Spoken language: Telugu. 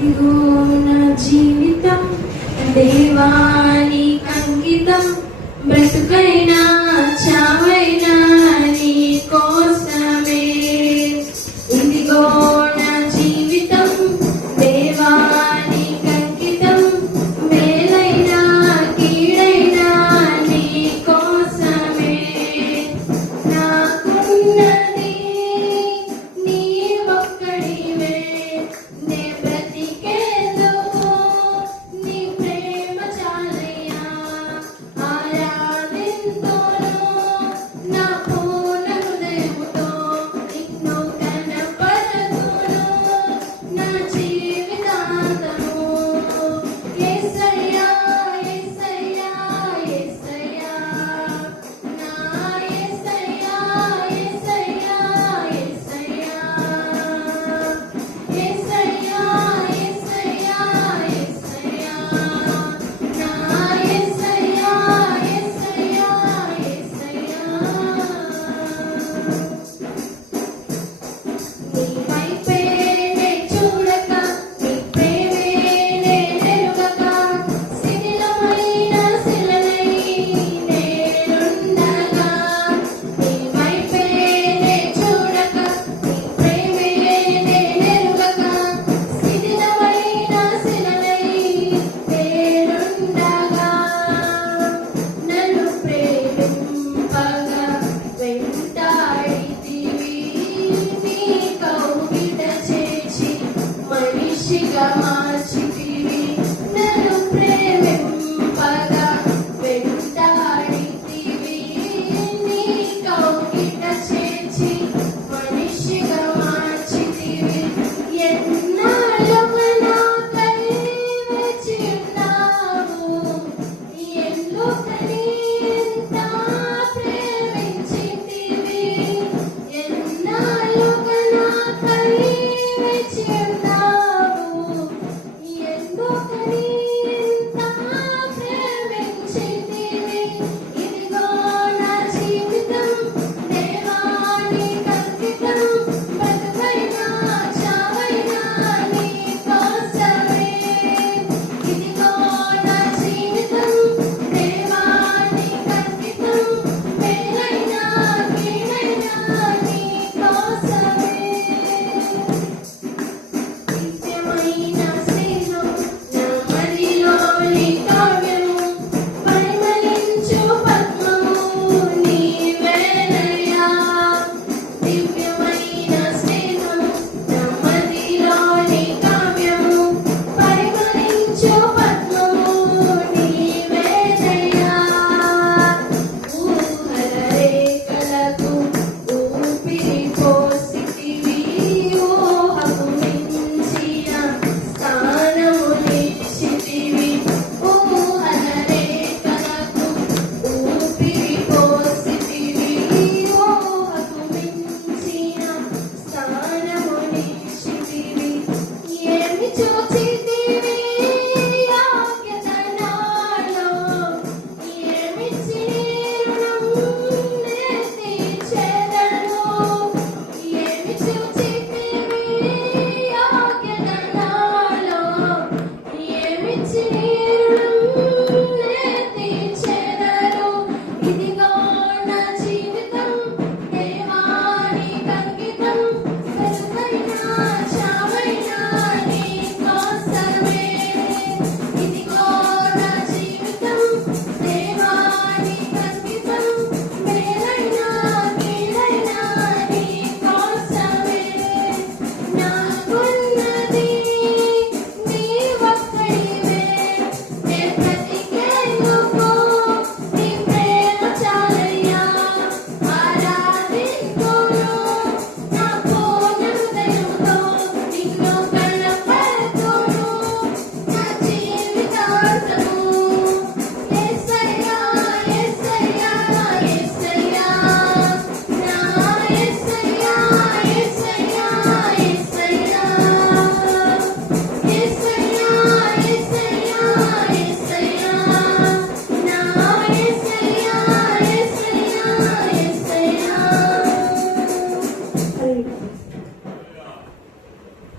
ఇదిగో నా జీవితం దేవాని అంకితం, బ్రతుకైనా చావైనా నీ కోసమే. ఇదిగో నా జీవితం దేవాని అంకితం, మేలైనా కీడైనా నీ కోసమే. నాకున్నది నీ ఒక్కడివే, నే బ్రతికేందుకు నీ ప్రేమ చాలయ్యా. ఆరాధింతును నా పూర్ణ హృదయముతో, నిన్ను కనపరతును నా జీవితాంతము. యేసయ్యా యేసయ్యా యేసయ్యా, నా యేసయ్యా యేసయ్యా యేసయ్యా, యేసయ్యా యేసయ్యా యేసయ్యా, నా యేసయ్యా యేసయ్యా యేసయ్యా. నీ వైపే నే చూడక, నీ ప్రేమే నేనెరుగక, శిథిలమైన శిలనై నేనుండగా. నీ వైపే నే చూడక, నీ ప్రేమే నేనెరుగక, శిథిలమైన శిలనై నేనుండగా. నన్ను ప్రేమింపగా వెంటాడితివి, నీ కౌగిట చేర్చి మనిషిగా మార్చితివి. నన్ను ప్రేమింపగా వెంటాడితివి, నీ కౌగిట చేర్చి మనిషిగా మార్చితివి. ఎన్నాళ్ళుగా నాకై వేచి ఉన్నావు, ఎందుకని ఇంత ప్రేమించితివి. ఎన్నాళ్ళుగా నాకై వేచి ఉన్నావు, ఎందుకని ఇంత ప్రేమించితివి. ఇదిగో నా జీవితం దేవాని అంకితం, బ్రతుకైనా చావైనా నీ కోసమే. ఇదిగో నా జీవితం దేవాని అంకితం, మేలైనా కీడైనా నీ కోసమే. నిత్యమైన స్నేహం నా మదిలోని కావ్యము, పరిమళించు పద్మము నీవేనయ్యా. దివ్యమైన స్నేహం నా మదిలోని కావ్యము, పరిమళించు పద్మము నీవేనయ్యా. ఊహల రేఖలకు ఊపిరి పోసితివి, ఊహకు మించిన స్థానము నిలిచితివి. ఊహల రేఖలకు ఊపిరి పోసితివి, ఊహకు మించిన స్థానము నిలిచితివి. ఏమి చూచి